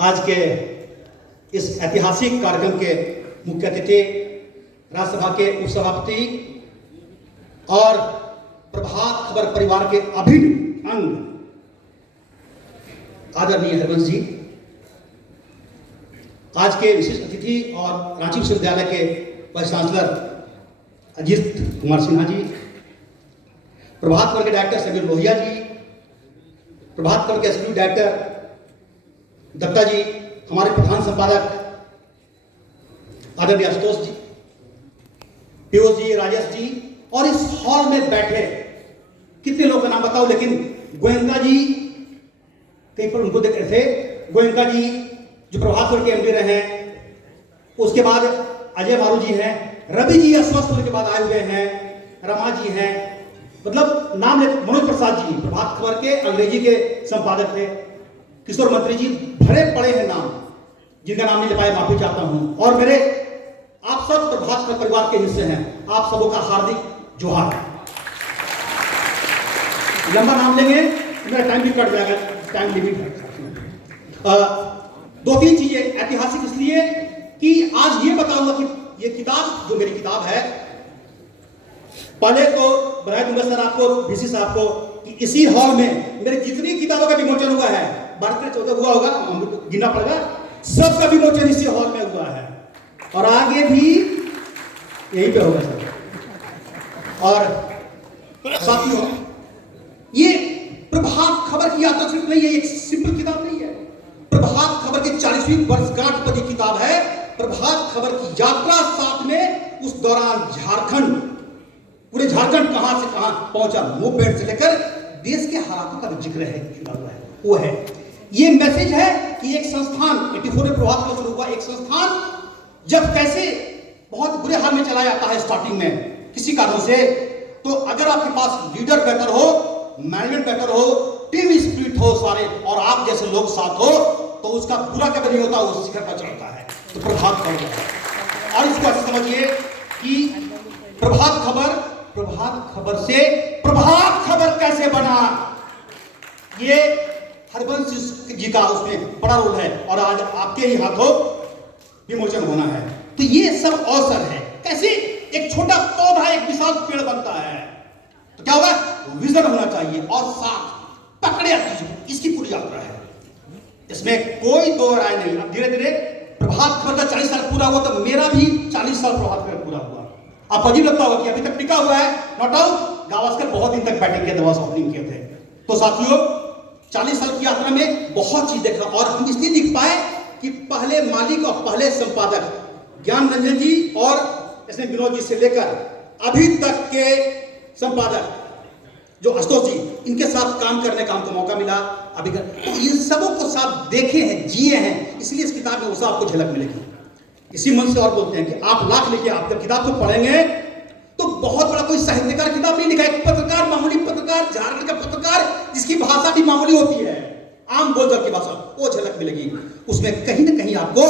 आज के इस ऐतिहासिक कार्यक्रम के मुख्य अतिथि राज्यसभा के उपसभापति और प्रभात खबर परिवार के अभिन्न अंग आदरणीय हरबंश जी, आज के विशिष्ट अतिथि और रांची विश्वविद्यालय के वाइस चांसलर अजीत कुमार सिन्हा जी, प्रभात खबर के डायरेक्टर समीर लोहिया जी, प्रभात खबर के एग्जीक्यूटिव डायरेक्टर दत्ता जी, हमारे प्रधान संपादक आदरणीय आशुतोष जी, पीयूष जी, राजेश जी, और इस हॉल में बैठे कितने लोग का नाम बताओ, लेकिन गोयनका जी कहीं पर उनको देख रहे थे। गोयनका जी जो प्रभात खबर के एमडी रहे हैं, उसके बाद अजय मारू जी हैं, रवि जी अस्वस्थ होने के बाद आए हुए हैं, रमा जी हैं, मतलब नाम ले, मनोज प्रसाद जी प्रभात खबर के अंग्रेजी के संपादक थे, किशोर मंत्री जी, भरे पड़े हैं नाम, जिनका नाम नहीं ले पाए माफी चाहता हूं। और मेरे आप सब प्रभात खबर परिवार के हिस्से हैं, आप सबों का हार्दिक जोहार। लंबा नाम लेंगे मेरा टाइम भी कट जाएगा, टाइम लिमिट है। दो तीन चीजें ऐतिहासिक इसलिए कि आज ये बताऊंगा कि ये किताब जो मेरी किताब है, पहले तो बनाए दूंगा सर आपको, बीसी साहब को, कि इसी हॉल में मेरे जितनी किताबों का विमोचन हुआ है, 12-14 हुआ होगा, हमको गिनना पड़ेगा, सबका विमोचन इसी हॉल में हुआ है और आगे भी यहीं पे होगा सर। और साथियों, ये प्रभात खबर की यात्रा सिर्फ नहीं है, एक सिंपल किताब नहीं है। प्रभात खबर के 40वीं वर्षगांठ पर यह किताब है, प्रभात खबर की यात्रा, साथ में उस दौरान झारखंड, पूरे झारखंड कहां से कहां पहुंचा, मूवमेंट से लेकर देश के हालातों का जिक्र है, वो है। ये मैसेज है कि एक संस्थान 84 में प्रभात खबर शुरू हुआ, एक संस्थान जब कैसे बहुत बुरे हाल में चला जाता है स्टार्टिंग में किसी कारण से, तो अगर आपके पास लीडर बेहतर हो, मैनेजमेंट बेहतर हो, टीम स्पिरिट हो सारे, और आप जैसे लोग साथ हो, तो उसका बुरा कभी नहीं होता, वो शिखर पर चढ़ता है। तो प्रभात खबर, और इसको ऐसे समझिए कि प्रभात खबर से प्रभात खबर कैसे बना, ये हरबंश जी का उसमें बड़ा रोल है, और आज आपके ही हाथों विमोचन होना है। तो ये सब अवसर है, कैसे एक छोटा पौधा एक विशाल पेड़ बनता है, तो क्या होगा, विजन होना चाहिए और साथ पकड़े आप, इसकी पूरी यात्रा है, इसमें कोई दो राय नहीं। अब धीरे धीरे प्रभात खबर का 40 साल पूरा हुआ, तो मेरा भी 40 साल प्रभात खबर पूरा हुआ। आप अजीब लगता होगा कि अभी तक टिका हुआ है, नॉट आउट, गावस्कर बहुत दिन तक बैटिंग किए थे, ओपनिंग किए थे। तो साथियों, 40 साल की यात्रा में बहुत चीज देखा, और हम इसलिए लिख पाए कि पहले मालिक और पहले संपादक ज्ञान रंजन जी और इसमें विनोद जी से लेकर अभी तक के संपादक जो आशुतोष जी, इनके साथ काम करने का हमको मौका मिला। अभी तो इन सबों को साथ देखे हैं, जिए हैं, इसलिए इस किताब में उसका आपको झलक मिलेगी। इसी मन से और बोलते हैं कि आप लाख लेके आप जब किताब को पढ़ेंगे तो बहुत बड़ा कोई साहित्यकार किताब नहीं लिखा है, पत्रकार, मामूली पत्रकार, झारखंड का पत्रकार, जिसकी भाषा भी मामूली होती है, आम बोलचाल की भाषा, वो झलक मिलेगी उसमें। कहीं ना कहीं आपको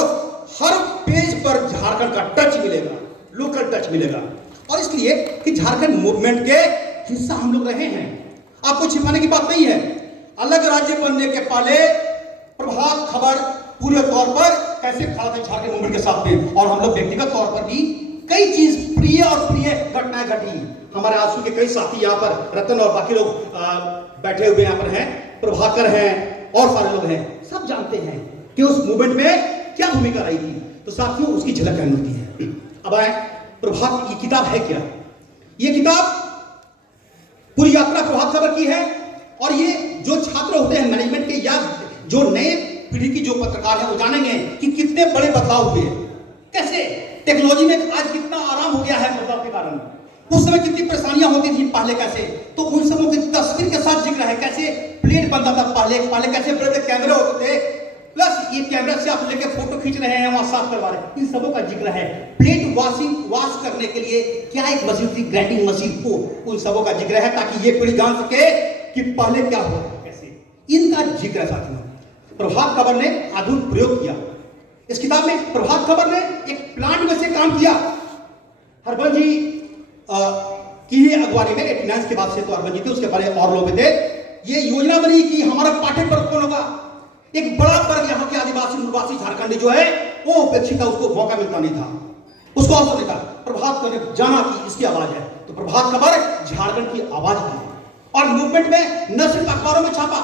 हर पेज पर झारखंड का टच मिलेगा, लोकल टच मिलेगा, और इसलिए कि झारखंड मूवमेंट के हिस्सा हम लोग रहे हैं, आपको छिपाने की बात नहीं है। अलग राज्य बनने के पहले प्रभात खबर पूरे तौर पर कैसे खड़ा था झारखंड मूवमेंट के साथ में, और हम लोग व्यक्तिगत तौर पर भी कई चीज प्रिय और प्रिय घटनाएं घटी। हमारे आंसू के कई साथी यहाँ पर, रतन और बाकी लोग बैठे हुए यहाँ पर हैं, प्रभाकर हैं और सारे लोग हैं, सब जानते हैं कि उस मूवमेंट में क्या भूमिका रही थी। तो साथियों, उसकी झलक मिलती है। अब आए प्रभात, ये किताब है क्या? ये किताब पूरी यात्रा प्रभात खबर की है, और ये जो छात्र होते हैं मैनेजमेंट के या जो नए पीढ़ी की जो पत्रकार है, वो जानेंगे कि कितने बड़े बदलाव हुए, कैसे टेक्नोलॉजी में आज कितना आराम हो गया है बदलाव के कारण, उस समय कितनी परेशानियां होती थी पहले, कैसे, तो उन सबों की तस्वीर के साथ जिक्र है, कैसे प्लेट बनता था पहले कैसे बड़े बड़े कैमरे होते थे, प्लस ये कैमरा से आप लेके फोटो खींच रहे हैं, वहां साफ करवा रहे हैं, इन सबों का जिक्र है। प्लेट वॉश करने के लिए क्या एक मशीन थी, ग्राइंडिंग मशीन, को उन सबों का जिक्र है, ताकि ये पीढ़ी जान सके कि पहले क्या हुआ कैसे, इनका जिक्र है। साथियों, प्रभात खबर ने आधुनिक प्रयोग किया इस किताब में। प्रभात खबर ने एक प्लांट में से काम किया, हरबंश जी की ही अगवानी में 89 के बाद से तो हरबंश जी थे, उसके पहले और लोग थे। ये योजना बनी कि हमारा पाठ्यक्रम कौन होगा, एक बड़ा वर्ग यहाँ के आदिवासी निवासी झारखंडी जो है वो उपेक्षित था, उसको मौका मिलता नहीं था, उसको अवसर नहीं था। प्रभात खबर ने जाना कि इसकी आवाज है, तो प्रभात खबर झारखंड की आवाज थी और मूवमेंट में न सिर्फ अखबारों में छापा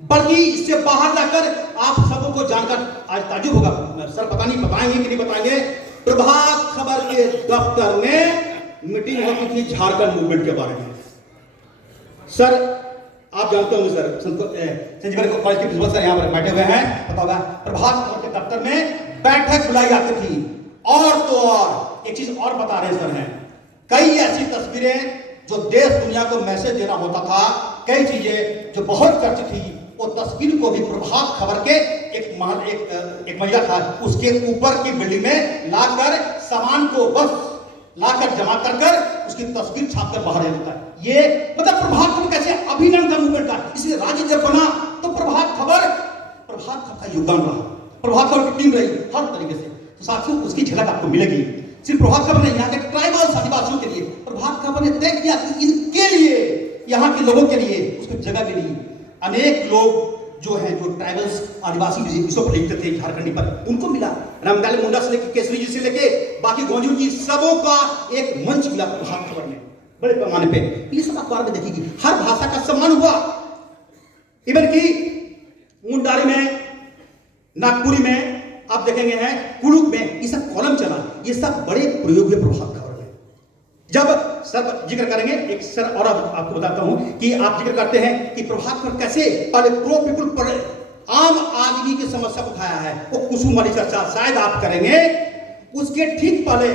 बल्कि इससे बाहर जाकर आप सबों को जानकर आज ताज्जुब होगा, सर पता नहीं बताएंगे कि नहीं बताएंगे, प्रभात खबर के दफ्तर में मीटिंग होती थी झारखंड मूवमेंट के बारे में। सर आप जानते होंगे सर, संजीवन कॉलेज के प्रिंसिपल सर यहाँ पर बैठे हुए हैं, पता होगा प्रभात खबर के दफ्तर में बैठक बुलाई जाती थी। और तो और एक चीज और बता रहे सर हैं, कई ऐसी तस्वीरें जो देश दुनिया को मैसेज देना होता था, कई चीजें जो बहुत चर्चित थी, वो तस्वीर को भी प्रभात खबर के एक महिला था उसके ऊपर की बिल्डिंग में लाकर सामान को बस लाकर जमा कर उसकी तस्वीर छापकर बाहर देता है। ये मतलब प्रभात खबर कैसे अभिनंदन मूवमेंट का, इसलिए राज्य जब बना तो प्रभात खबर का योगदान रहा, प्रभात खबर की टीम रही हर तरीके से। तो साथियों उसकी झलक आपको मिलेगी। सिर्फ प्रभात खबर नहीं, यहाँ के ट्राइबल आदिवासियों के लिए प्रभात खबर ने तय किया कि इनके लिए, यहाँ के लोगों के लिए उसको जगह मिली। अनेक लोग जो है जो ट्राइबल्स आदिवासी विषयों पर लिखते थे झारखंडी पर, उनको मिला। रामदाल मुंडा से लेके केसरी जी से लेके बाकी गोंजू जी सबों का एक मंच मिला प्रभात खबर में बड़े पैमाने पे। ये सब अखबार में देखेगी, हर भाषा का सम्मान हुआ। इवन की मुंडारी में, नागपुरी में आप देखेंगे हैं, कुड़ुक में ये सब कॉलम चला, ये सब बड़े प्रयोग हुए प्रभात खबर में। जब सर जिक्र करेंगे एक सर और आपको बताता हूं कि आप जिक्र करते हैं कि प्रभात खबर कैसे पहले प्रो पीपुल पर आम आदमी की समस्या को उठाया है, वो कुसुम वाली चर्चा शायद आप करेंगे। उसके ठीक पहले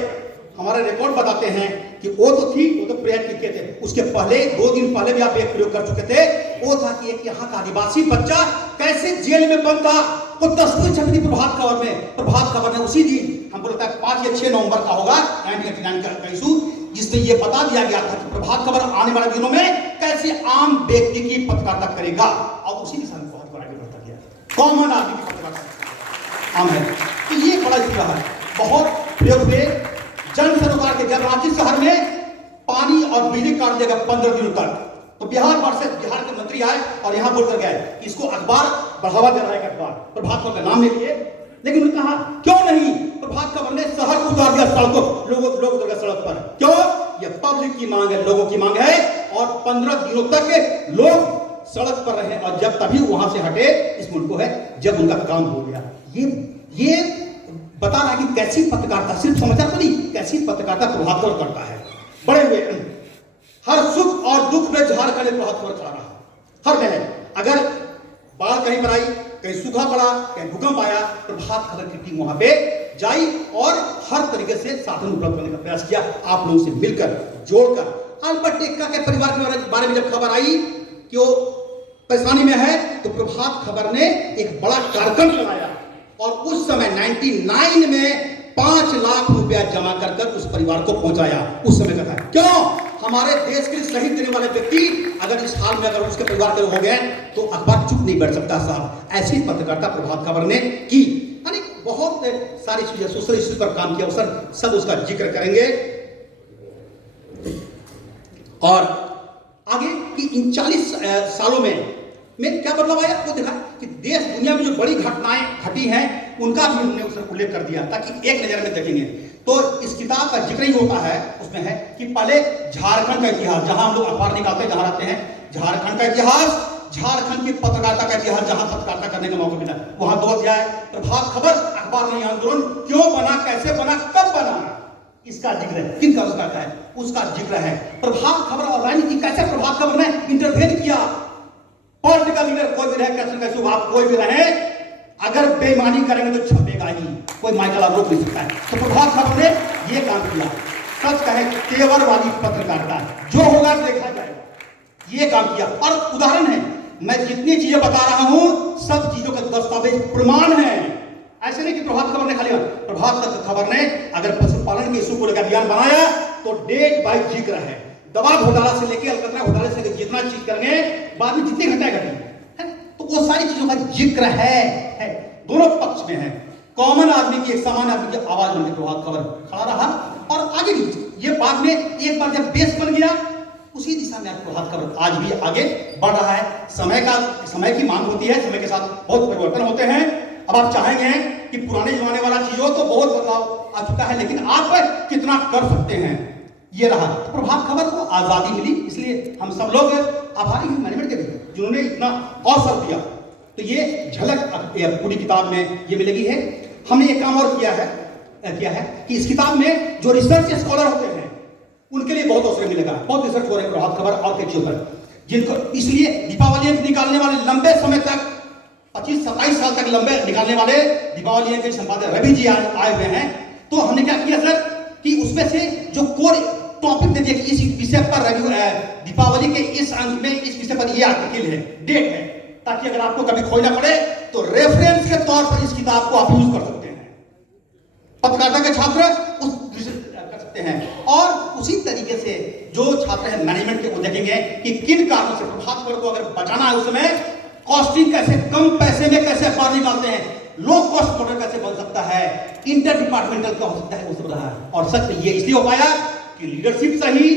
हमारे रिकॉर्ड बताते हैं कि वो तो थी, वो तो प्रयास किए थे, उसके पहले 2 दिन पहले भी आप एक प्रयोग कर चुके थे। वो था कि एक यहाँ का आदिवासी बच्चा कैसे जेल में बंद था, वो तस्वीर छपी थी प्रभात खबर में। प्रभात खबर ने उसी दिन, हमको लगता है 5 या 6 नवंबर का होगा 1989 का इशू, जिसमें यह बता दिया गया था कि प्रभात खबर आने वाले दिनों में कैसे आम व्यक्ति की पत्रकारिता करेगा, और उसी के साथ बहुत बड़ा आगे बढ़ता गया। कॉमन आदमी की पत्रकारिता आम है, तो ये बड़ा रहा है। बहुत प्रयोग हुए जन सरोकार के, जब रांची शहर में पानी और बिजली काट देगा 15 दिनों तक, तो बिहार के मंत्री आए और यहां बोलकर गए इसको अखबार बढ़ावा दे रहा है, अखबार प्रभात खबर का नाम नहीं लिए, लेकिन उन्होंने कहा क्यों नहीं, प्रभात खबर ने शहर को उतार दिया सड़कों, लोग उतर गए सड़क पर। क्यों? ये पब्लिक की मांग है, लोगों की मांग है, और 15 दिनों तक लोग सड़क पर रहे, और जब तभी वहां से हटे इस मुल्क को है जब उनका काम हो गया। ये बता रहा है कि कैसी पत्रकारिता, सिर्फ समाचार तो नहीं, कैसी पत्रकारिता प्रभात खबर करता है। बड़े हुए हर सुख और दुख में झारखंड प्रभात खबर खड़ा रहा, हर में। अगर बाढ़ कहीं पर आई, कहीं सूखा पड़ा, कहीं भूकंप आया, प्रभात खबर की टीम वहां पे जाई और हर तरीके से साधन उपलब्ध करने का प्रयास किया, आप लोगों से मिलकर जोड़कर। अल्बर्ट एक्का के परिवार के बारे में जब खबर आई कि वो परेशानी में है, तो प्रभात खबर ने एक बड़ा कार्यक्रम चलाया और उस समय 99 में 5 लाख रुपया जमा कर उस परिवार को पहुंचाया। उस समय का था, क्यों? हमारे देश के शहीद देने वाले व्यक्ति अगर इस हाल में अगर उसके परिवार के लोग हो गए तो अखबार चुप नहीं बैठ सकता साहब। ऐसी पत्रकारिता प्रभात खबर ने की। यानी बहुत सारी चीजें सोशल इश्यूज पर काम किया, सर सब उसका जिक्र करेंगे। और आगे कि इन 40 सालों में क्या बदलाव आया वो देखा कि देश दुनिया में जो बड़ी घटनाएं घटी हैं उनका भी उन्होंने उल्लेख कर दिया, ताकि एक नजर में देखेंगे तो इस किताब का जिक्र ही होता है। उसमें है कि पहले झारखंड का इतिहास, जहां हम लोग अखबार निकालते हैं, जहां रहते हैं, झारखंड का इतिहास, झारखंड की पत्रकारिता का इतिहास, जहां पत्रकारिता करने का मौका मिला, वहां 2 अध्याय प्रभात खबर अखबार नहीं आंदोलन क्यों बना, कैसे बना, कब बना, इसका जिक्र है। किनका उसका है, उसका जिक्र है। प्रभात खबर और राजनीति कैसे प्रभात खबर ने इंटरवेन किया। पॉलिटिकल लीडर कोई भी रहे, कैसे आप कोई भी रहे, अगर बेईमानी करेंगे तो छपेगा ही, कोई माइकल आप रोक नहीं सकता है। तो प्रभात खबर ने यह काम किया, सच कहे तेवर वाली पत्रकारिता, जो होगा देखा जाएगा, ये काम किया। और उदाहरण है, मैं जितनी चीजें बता रहा हूं सब चीजों का दस्तावेज प्रमाण है। ऐसे नहीं कि प्रभात खबर ने खाली, प्रभात खबर ने अगर पशुपालन के इशू को लेकर अभियान बनाया तो डेट बाय जिक्र है। दवा घोटाला से लेकर अलकतरा घोटाले से जितना चीज करेंगे, बाद में जितनी घटनाएं घटी है, तो वो सारी चीजों का जिक्र है। दोनों पक्ष में है। कॉमन आदमी की, एक सामान्य आदमी की आवाज बनकर प्रभात खबर खड़ा रहा और आगे भी। ये बाद में एक बार जब बेस बन गया, उसी दिशा में आज प्रभात खबर आज भी आगे बढ़ रहा है। समय की मांग होती है, समय के साथ बहुत परिवर्तन होते हैं। अब आप चाहेंगे कि पुराने जमाने वाला चीजों तो बहुत बदलाव आ चुका है, लेकिन आप कितना कर सकते हैं, ये रहा। तो प्रभात खबर को आजादी मिली, इसलिए हम सब लोग आभारी हैं मैनेजमेंट के भी, जिन्होंने इतना अवसर दिया। तो ये झलक पूरी किताब में ये मिलेगी है। हमने एक काम और किया है कि इस किताब में जो रिसर्च स्कॉलर होते हैं उनके लिए बहुत अवसर मिलेगा। बहुत रिसर्च हो रहे हैं प्रभात खबर और के पर, जिनको इसलिए दीपावली निकालने वाले लंबे समय तक 25-27 साल तक लंबे निकालने वाले दीपावली के संपादक रवि जी आए हुए हैं। तो हमने क्या किया सर कि उसमें से जो कोर टॉपिक दे दिया कि इस विषय पर रिव्यू है, दीपावली के इस अंक में इस विषय पर ये आर्टिकल है, डेट है, ताकि अगर आपको कभी खोजना पड़े तो रेफरेंस के तौर पर इस किताब को आप यूज कर सकते हैं। पत्रकारिता के छात्र उस कर सकते हैं, और उसी तरीके से जो छात्र हैं मैनेजमेंट के वो देखेंगे कि किन कारणों से प्रभात खबर को अगर बचाना है, उसमें कॉस्टिंग कैसे, कम पैसे में कैसे अखबार निकालते हैं, लो कॉस्ट मॉडल कैसे बन सकता है, इंटर डिपार्टमेंटल क्या हो सकता है, वो सब रहा है। और सच ये इसलिए हो पाया कि लीडरशिप सही,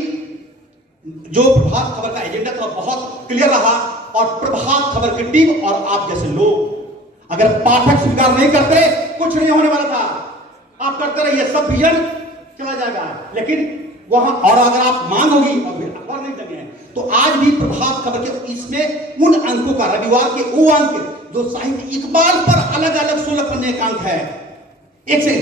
जो प्रभात खबर का एजेंडा था बहुत क्लियर रहा, और प्रभात खबर की टीम और आप जैसे लोग अगर पाठक स्वीकार नहीं करते कुछ नहीं होने वाला था। आप करते रहिए, सब विजन चला जाएगा, लेकिन वहां और अगर आप मांग होगी और फिर अखबार नहीं लगे हैं। तो आज भी प्रभात खबर के इसमें उन अंकों का, रविवार के वो अंक जो साहित्य इकबाल पर अलग अलग 16 पन्ने का अंक है, एक से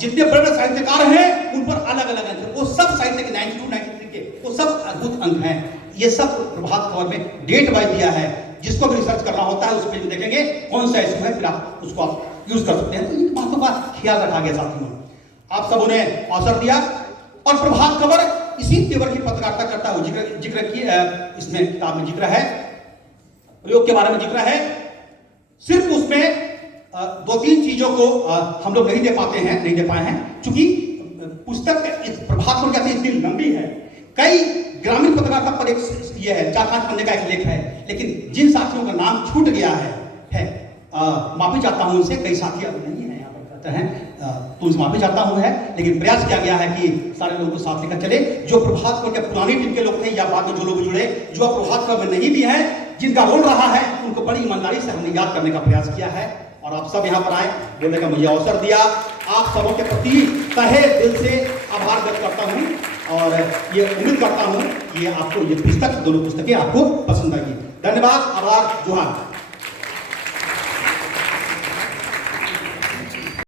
जितने बड़े साहित्यकार हैं उन पर अलग अलग अंक है, वो सब साहित्य के 92-93 के वो सब अद्भुत अंक हैं। ये सब प्रभात खबर में डेट वाइज दिया है, जिसको भी रिसर्च करना होता है उसमें देखेंगे कौन सा इशू है, फिर आप उसको आप यूज कर सकते हैं। तो इन बातों का ख्याल रखा गया साथियों, आप सब उन्हें अवसर दिया। और प्रभात खबर इसी तेवर की पत्रकारिता करता है, जिक्र की इसमें किताब में जिक्र है, प्रयोग के बारे में जिक्र है। सिर्फ उसमें 2-3 चीजों को हम लोग नहीं दे पाए हैं, क्योंकि पुस्तक प्रभात खबर कहते हैं इतनी लंबी है। कई ग्रामीण पत्रकारिता पर एक ये है 4-5 पन्ने का एक लेख है, लेकिन जिन साथियों का नाम छूट गया है माफी चाहता हूं उनसे, कई साथी अब नहीं है यहाँ पर कहते हैं तो उनसे माफी चाहता हूं है, लेकिन प्रयास किया गया है कि सारे लोगों को साथ लेकर चले। जो प्रभात खबर के पुरानी टीम के लोग थे या बाद में जो लोग जुड़े, जो अब प्रभात खबर में नहीं भी है, जिनका रोल रहा है, उनको बड़ी ईमानदारी से हमने याद करने का प्रयास किया है। और आप सब यहाँ पर आए, बोलने का मुझे अवसर दिया, आप सबों के प्रति तहे दिल से आभार व्यक्त करता हूँ, और ये उम्मीद करता हूँ ये आपको ये पुस्तक, दोनों पुस्तकें आपको पसंद आएगी। धन्यवाद, आभार, जोहार।